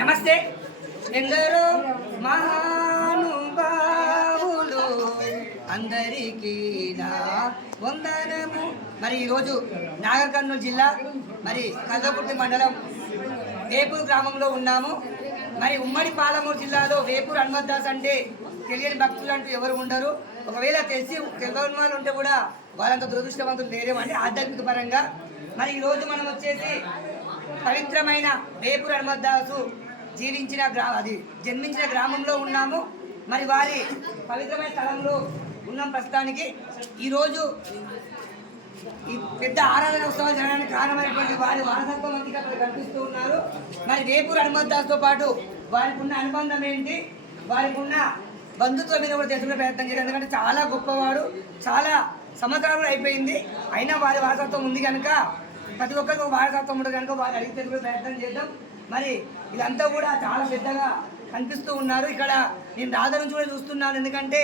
నమస్తే. ఎందరో మహానుభావులు అందరికీ నా వందనము. మరి ఈరోజు నాగర్కర్నూలు జిల్లా మరి కల్వకుర్తి మండలం వేపూరు గ్రామంలో ఉన్నాము. మరి ఉమ్మడి పాలమూరు జిల్లాలో వేపూరు హనుమద్దాస్ అంటే తెలియని భక్తులు అంటూ ఎవరు ఉండరు. ఒకవేళ తెలిసి తెలియని వాళ్ళు ఉంటే కూడా వాళ్ళంత దురదృష్టవంతులు లేరేమంటే ఆధ్యాత్మిక పరంగా. మరి ఈరోజు మనం వచ్చేసి పవిత్రమైన వేపూరు హనుమద్దాసు జీవించిన గ్రా అది జన్మించిన గ్రామంలో ఉన్నాము. మరి వారి పవిత్రమైన స్థలంలో ఉన్నాం ప్రస్తుతానికి. ఈరోజు ఈ పెద్ద ఆరాధన ఉత్సవాలు జరగడానికి కారణమైనటువంటి వారి వారసత్వం మందికి అక్కడ కనిపిస్తూ ఉన్నారు. మరి వేపూరు హనుమద్దాస్తో పాటు వారికి ఉన్న అనుబంధం ఏంటి? వారికి ఉన్న బంధుత్వం మీద కూడా తెలుసుకునే ప్రయత్నం చేయాలి ఎందుకంటే చాలా గొప్పవాడు చాలా సంవత్సరాలు అయిపోయింది. అయినా వారి వారసత్వం ఉంది కనుక ప్రతి ఒక్కరికి వారసత్వం ఉండదు కనుక వారు అడిగి తెలుగు ప్రయత్నం చేద్దాం. మరి ఇదంతా కూడా చాలా పెద్దగా కనిపిస్తూ ఉన్నారు. ఇక్కడ నేను రాధ నుంచి కూడా చూస్తున్నాను. ఎందుకంటే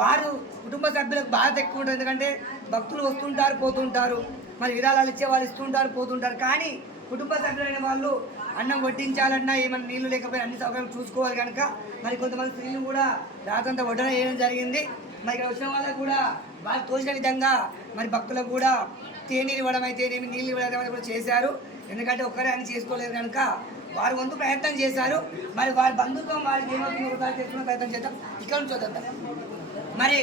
వారు కుటుంబ సభ్యులకు బాధ ఎక్కువ ఉంటుంది. ఎందుకంటే భక్తులు వస్తుంటారు పోతుంటారు. మరి విరాళాలు ఇచ్చే వాళ్ళు ఇస్తుంటారు పోతుంటారు. కానీ కుటుంబ సభ్యులైన వాళ్ళు అన్నం వడ్డించాలన్నా ఏమైనా నీళ్ళు లేకపోయినా అన్ని సౌకర్యాలు చూసుకోవాలి కనుక మరి కొంతమంది స్త్రీలు కూడా రాత్రంతా వడ్డన చేయడం జరిగింది. మరి ఇక్కడ వచ్చిన వాళ్ళకు కూడా వాళ్ళు తోచిన విధంగా మరి భక్తులకు కూడా తేనీరు ఇవ్వడం అయితే ఏమి నీళ్ళు ఇవ్వడం అయితే కూడా చేశారు. ఎందుకంటే ఒక్కరే అని చేసుకోలేదు కనుక వారు వంతు ప్రయత్నం చేశారు. మరి వారి బంధుత్వం వారికి ఏమవుతుందో ఒకసారి చేసుకునే ప్రయత్నం చేద్దాం. ఇక్కడ నుంచి చూద్దాం. మరి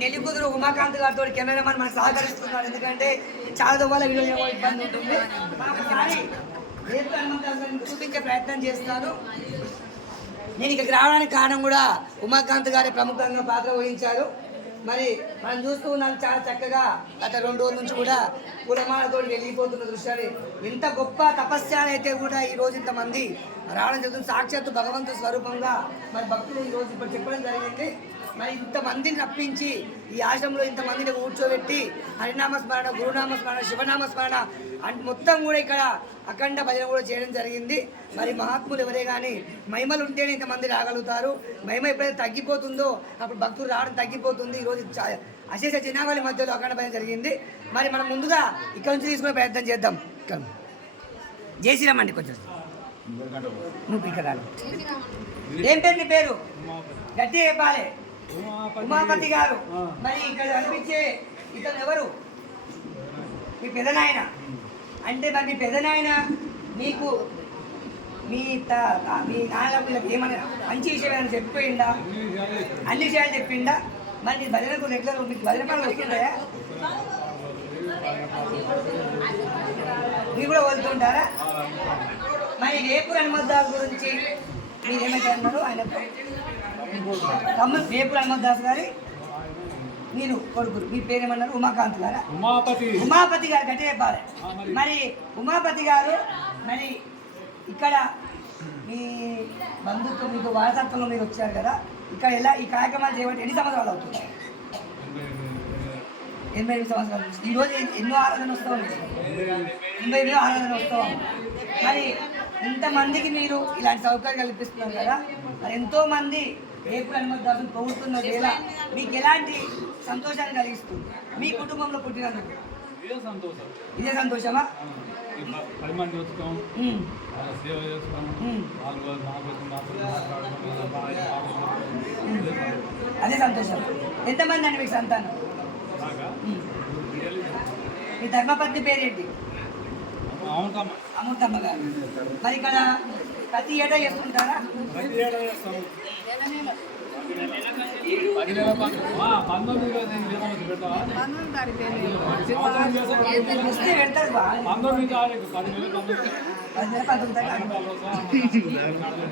నెల్లికూతురు ఉమాకాంత్ గారితో కెమెరామన్ మనం సహకరిస్తున్నారు. ఎందుకంటే చాలా దవ్వాల వీడియో ఇబ్బంది ఉంటుంది. చూపించే ప్రయత్నం చేస్తాను. నేను ఇక్కడికి రావడానికి కారణం కూడా ఉమాకాంత్ గారి ప్రముఖంగా పాత్ర వహించారు. మరి మనం చూస్తూ ఉన్నాం చాలా చక్కగా గత రెండు రోజుల నుంచి కూడా పూలమాలతో వెళ్ళిపోతున్న దృశ్యాన్ని ఇంత గొప్ప తపస్యాలైతే కూడా ఈ రోజు ఇంతమంది రావడం జరుగుతుంది. సాక్షాత్తు భగవంతు స్వరూపంగా మరి భక్తులు ఈ రోజు ఇప్పుడు చెప్పడం జరిగింది. మరి ఇంతమందిని రప్పించి ఈ ఆశ్రమంలో ఇంతమందిని కూర్చోబెట్టి హరినామ స్మరణ గురునామ స్మరణ శివనామ స్మరణ అండ్ మొత్తం కూడా ఇక్కడ అఖండ భజన కూడా చేయడం జరిగింది. మరి మహాత్ములు ఎవరే కానీ మహిమలు ఉంటేనే ఇంతమంది రాగలుగుతారు. మహిమ ఎప్పుడైతే తగ్గిపోతుందో అప్పుడు భక్తులు రావడం తగ్గిపోతుంది. ఈరోజు అశేష జనాభాల మధ్యలో అఖండ భజన జరిగింది. మరి మనం ముందుగా ఇక్కడ నుంచి తీసుకునే ప్రయత్నం చేద్దాం. ఇక్కడ జై శ్రీరామ్ అండి కొంచెం. నువ్వు ఇక్కడ. ఏం పేరు నీ పేరు? గట్టిగా చెప్పాలి. ఉమాపతి గారు. మరి ఇక్కడ కనిపించే ఇతను ఎవరు? మీ పెదనాయన. అంటే మరి మీ పెదనాయన మీకు మీ త మీ నాన్న వీళ్ళకి ఏమన్నా మంచి విషయం చెప్పిపోయిందా అన్ని విషయాలు చెప్పిండా? మరి నీ భజనకు రెగ్యులర్ మీకు భజన పనులు వస్తుంటాయా మీరు కూడా వెళ్తుంటారా మరి రేపు హనుమద్దాస్ గురించి మీరు ఏమైతే అన్నారు? ఆయన తమ్ముడు రేపు హనుమద్దాస్ గారి మీరు కొడుకురు మీ పేరు ఏమన్నారు ఉమాకాంత్ గారా? ఉమాపతి. ఉమాపతి గారు గట్టే చెప్పాలి. మరి. ఉమాపతి గారు మరి ఇక్కడ మీ బంధుత్వం మీకు వారసత్వంలో మీరు వచ్చారు కదా ఇక్కడ ఎలా ఈ కార్యక్రమాలు చేయబట్టి ఎన్ని సంవత్సరాలు అవుతుంది? ఎనభై ఎనిమిది సంవత్సరాల నుంచి ఈరోజు ఎన్నో ఆరాధన వస్తాం ఎనభై ఎనిమిది ఆరాధన వస్తాం మరి ఇంతమందికి మీరు ఇలాంటి సౌకర్యాలు కల్పిస్తున్నారు కదా మరి ఎంతో మంది రేపు హనుమద్దాసుని పొగుడుతున్న వేళ మీకు ఎలాంటి సంతోషాన్ని కలిగిస్తుంది? మీ కుటుంబంలో పుట్టినందుకు. ఇదే సంతోషం. ఇదే సంతోషమా? పది మంది వస్తాం వాళ్ళ సేవ చేస్తాం. వాళ్ళు. అదే సంతోషం. ఎంతమంది అండి మీకు సంతానం? మీ ధర్మపత్ని పేరేంటి? అమృతమ్మ గారు. మరి ఇక్కడ ప్రతి ఏటా చేస్తుంటారా? ప్రతి ఏడా చేస్తాం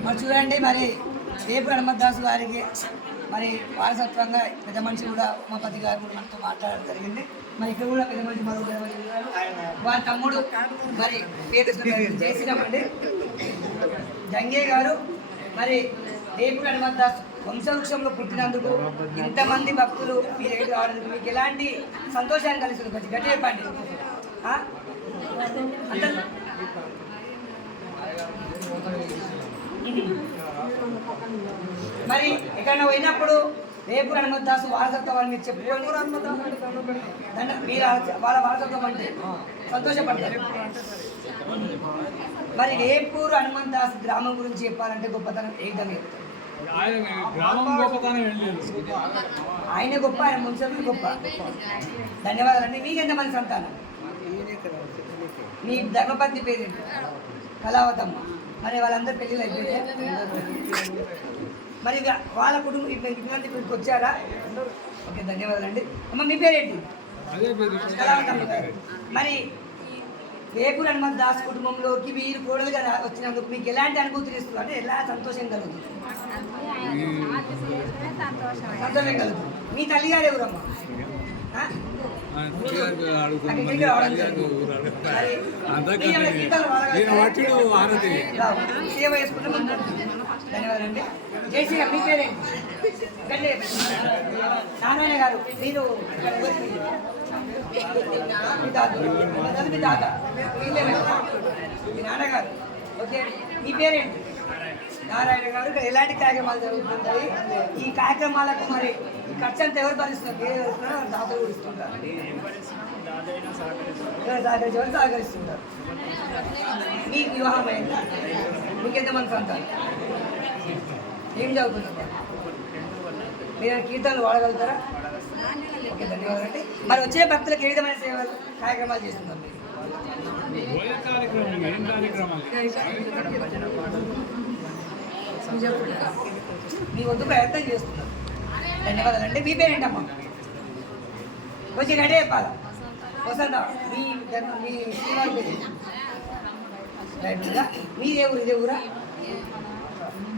మరి చూడండి మరి రేపు హనుమద్దాస్ గారికి మరి వారసత్వంగా పెద్ద మనిషి కూడా ఉమాపతి గారు కూడా మనతో మాట్లాడడం జరిగింది. మరి ఇక్కడ కూడా పెద్ద మనిషి మరో పెద్ద మనిషి వారి తమ్ముడు మరి పేరు జయశ్రీరామ్ అండి. జంగే గారు మరి రేపు హనుమద్దాస్ వంశవృక్షంలో పుట్టినందుకు ఇంతమంది భక్తులు మీ రేటు రావడానికి మీకు ఎలాంటి సంతోషాన్ని కలిసి కొంచెం గట్టి చెప్పండి. మరి ఎక్కడైనా పోయినప్పుడు రేపు హనుమద్దాసు వారసత్వం అని మీరు చెప్పుకోండి. మీరు వాళ్ళ వారసత్వం అంటే సంతోషపడతారు. మరి వేపూరు హనుమంత్ దాస్ గ్రామం గురించి చెప్పాలంటే గొప్పతనం ఏ విధంగా చెప్తారు? ఆయన గొప్ప ఆయన మున్సిపల్ గొప్ప. ధన్యవాదాలండి. మీకు ఎంతమంది సంతానం? మీ ధర్మపతి పేరేంటి? కళావతమ్మ. మరి వాళ్ళందరూ పెళ్ళిళ్ళు అయిపోయాయి మరి వాళ్ళ కుటుంబం ఇట్లాంటి ఇక్కడికి వచ్చారా ఓకే ధన్యవాదాలండి అమ్మ మీ పేరేంటి మరి వేపూర్ హనుమంత్ దాస్ కుటుంబంలోకి మీరు కోడలుగా వచ్చినందుకు మీకు ఎలాంటి అనుభూతిని ఇస్తుంది అంటే ఎలా సంతోషం కలుగుతుంది సంతోషం కలుగుతుంది మీ తల్లిగారు ఎవరమ్మా ధన్యవాదాలండి జై శ్రీరామ్ మీ పేరేంటి? నారాయణ గారు మీరు మీ తాత మీ తాత మీ నాన్నగారు ఓకే. మీ పేరేంటి? నారాయణ గారు ఇక్కడ ఎలాంటి కార్యక్రమాలు జరుగుతుంటాయి? ఈ కార్యక్రమాలకు మరి ఖర్చు అంతా ఎవరు భరిస్తున్నారు మీరు భరిస్తున్నారో తాతలు కూడా ఇస్తుంటారు? సహకరించేవారు సహకరిస్తుంటారు? మీకు వివాహం అయిందా? మీకు ఎంతమంది సంతానం? ఏం చదువుతున్నారు మీరు కీర్తనలు వాడగలుగుతారా? ఓకే ధన్యవాదాలు అంటే మరి వచ్చే భక్తులకు ఏ విధమైన సేవలు కార్యక్రమాలు చేస్తున్నారు మీరు? మీ వద్దు ప్రయత్నం చేస్తున్నారు. ధన్యవాదాలు అంటే మీ పేరేంటమ్మా? కొంచెం గడే చెప్పాలా వసంత మీ మీ శ్రీవారి పేరు? రైట్ మీదే ఊరు? ఇదే ఊరా?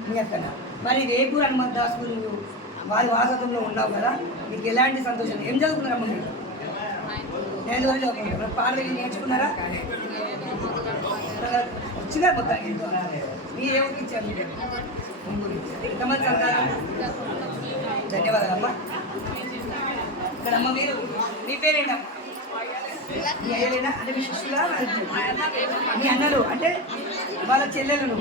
మీ అక్కన మరి రేపూర్ హనుమంత్ దాస్ గురు వారి వారసత్వంలో ఉన్నావు కదా మీకు ఎలాంటి సంతోషం? ఏం చదువుకున్నారమ్మా మీరు? నేను పాటలు నేర్చుకున్నారా? వచ్చినా మొత్తానికి ఎంతో మీరు? ఇచ్చారు. మీరు ఎంతమంది సంతానం ధన్యవాదాలమ్మా ఇక్కడ అమ్మ మీరు మీ పేరేంటమ్మా? మీ అయ్యలేనా? అంటే మీ శిష్యులా? మీ అన్నలు? అంటే వాళ్ళ చెల్లెలు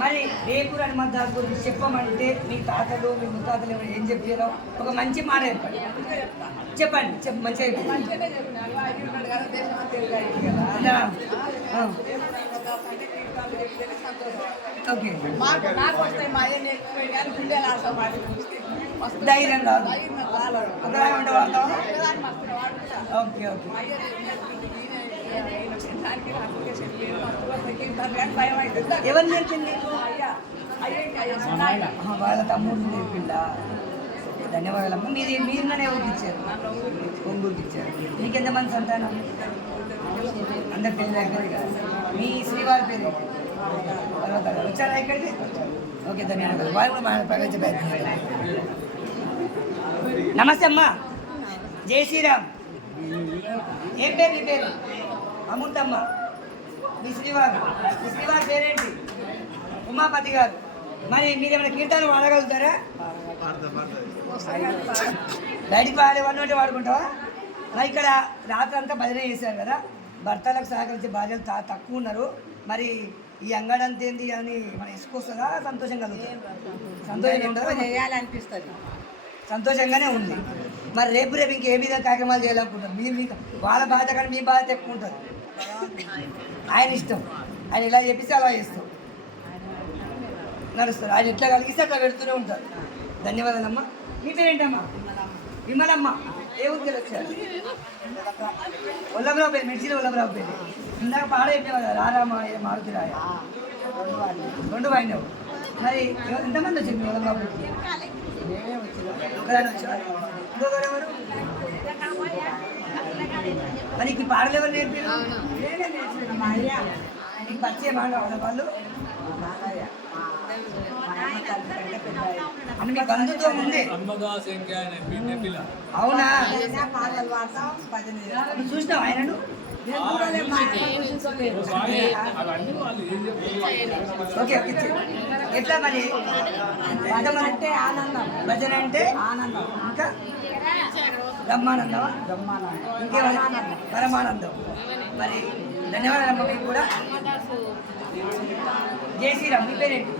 మరి రేపు హనుమంత్ దాస్ గురించి చెప్పమంటే మీ తాతలు మీ ముత్తాతలు ఏం చెప్పారో ఒక మంచి మాట చెప్పండి. చెప్పండి చెప్ప మంచిగా. ఓకే. ధైర్యం రాదు. ధైర్యం రాలేదు. దానికి భయం అవుతుంది. ఎవరు నేర్పింది వాళ్ళ తమ్ముడు నేర్పిండా ధన్యవాదాలమ్మ. మీరు మీరునే ఊరికి ఇచ్చారు మీకు ఎంతమంది సంతానం? అందరు తెలియదు దగ్గర కదా. మీ శ్రీవారి పేరు. వచ్చారా ఇక్కడికి? ఓకే ధన్యవాదాలు. వారు కూడా మన ప్రగతి ప్రయత్నం నమస్తే అమ్మా. జై శ్రీరామ్. ఏం పేరు మీ పేరు? అమృతమ్మ. మీ శ్రీవారు మీ శ్రీవారి పేరేంటి? ఉమాపతి గారు. మరి మీరు ఏమైనా కీర్తనలు వాడగలుగుతారా బయటికి వాడేవాళ్ళు అంటే వాడుకుంటావా మరి ఇక్కడ రాత్రి అంతా భజన చేశారు కదా. భర్తలకు సహకరించే భార్యలు తా తక్కువ ఉన్నారు. మరి ఈ అంగడంత ఏంది అని మన ఇసుకొస్తుందా సంతోషం కలుగుతుంది సంతోషంగా ఉంటుందా చేయాలనిపిస్తుంది. సంతోషంగానే ఉంది. మరి రేపు రేపు ఇంకే విధంగా కార్యక్రమాలు చేయాలనుకుంటారు మీరు మీకు వాళ్ళ బాధ్యత కానీ మీ బాధ్యత ఎక్కువ ఉంటుంది. ఆయన ఇష్టం. ఆయన ఇలా చెప్పిస్తే అలా చేస్తాం. నడుస్తారు. ఆయన ఎట్లా కలిగిస్తే అట్లా పెడుతూనే ఉంటారు. ధన్యవాదాలమ్మా. మీ పేరేంటమ్మా? విమలమ్మ. ఏ ఊరికి వచ్చారు? ఉల్లమరావు పేరు మిర్చిలో ఉల్లమరావు పేరు ఇందాక పాడ చెప్పావు కదా రారామా మారుతి రాయ. రెండు వాయినావు మరి ఎంతమంది వచ్చారు మీ ఉల్లమరావు పేరుకి? ఇంకొకరు ఎవరు? మరి ఎవరు నేర్పారు నేనే నేర్చుకున్నా మా అయ్య. నీకు పరిచయం బాగా వాళ్ళు అవునా? చూసినావు ఆయనను? ఓకే. ఎట్లా మరి? భజన అంటే ఆనందం. భజన అంటే ఆనందం. ఇంకా? బ్రహ్మానందమా? బ్రహ్మానందం. ఇంకేమైనా పరమానందం. మరి ధన్యవాదాలు మీకు కూడా. జై శ్రీరామ్ మీ పేరేంటి?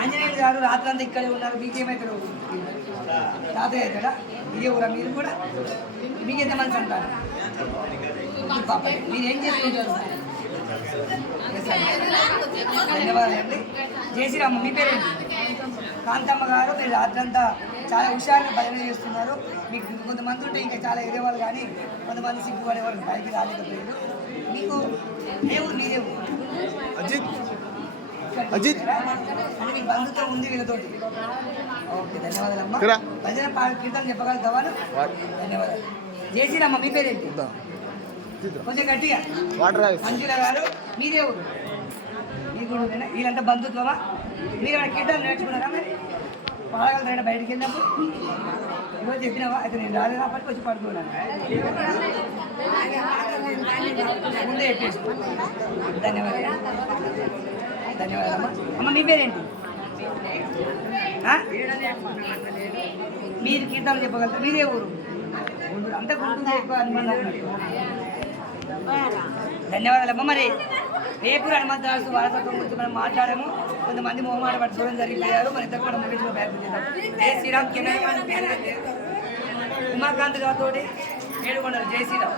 ఆంజనేయులు గారు రాత్రంతా ఇక్కడే ఉన్నారు మీకేమవుతారు తాతయ్య అవుతాడా? ఇదే ఊరా మీరు కూడా? మీకు ఎంతమంది అంటారు పాప మీరు ఏం చేసుకుంటారు? ధన్యవాదాలండి. జై శ్రీరామ్ మీ పేరేంటి? కాంతమ్మ గారు మీరు రాత్రంతా చాలా హుషారుగా భజన చేస్తున్నారు. మీకు కొంతమంది ఉంటే ఇంకా చాలా ఎదేవాళ్ళు కానీ కొంతమంది సిగ్గుపడేవాళ్ళు పైకి రాలేకపోయారు మీకు మీదే ఊరు అజిత్. అజిత్. మీ బంధుత్వం ఉంది వీళ్ళతోటి. ఓకే ధన్యవాదాలమ్మా. ఇక్కడ. భజన పాడు కీర్తన చెప్పగలుగుతావా ధన్యవాదాలు. జై శ్రీరామ్మ మీ పేరేంటి కొంచెం గట్టిగా. మంజుల గారు మీదే ఊరు. మీ కూడా ఊరేనా? వీళ్ళంతా బంధుత్వమా? మీరు ఏమైనా కీర్తన నేర్చుకున్నారా మరి? పాడగలరా బయటికి వెళ్ళినప్పుడు ఈరోజు చెప్పినావా? అయితే నేను రాలేదు కాబట్టి వచ్చి పడుకున్నాను. ముందే చెప్పేసి. ధన్యవాదాలు. ధన్యవాదాలమ్మా అమ్మ మీ పేరేంటి? మీరు కీర్తన చెప్పగలుగుతారు? మీదే ఊరు? అంత అంతా ఎక్కువ అనుబంధం ఉన్నది ధన్యవాదాలమ్మా మరి రేపు హనుమంతరాజు వారసత్వం గురించి మనం మాట్లాడము. కొంతమంది మొహమాట పడి చూడడం జరిగిపోయారు మన ఇద్దరు కూడా ముగించిన ప్రయత్నం చేద్దాం. జై శ్రీరామ్ కింద ఉమాకాంత్ గారితో ఏడుకొండలు. జై శ్రీరామ్.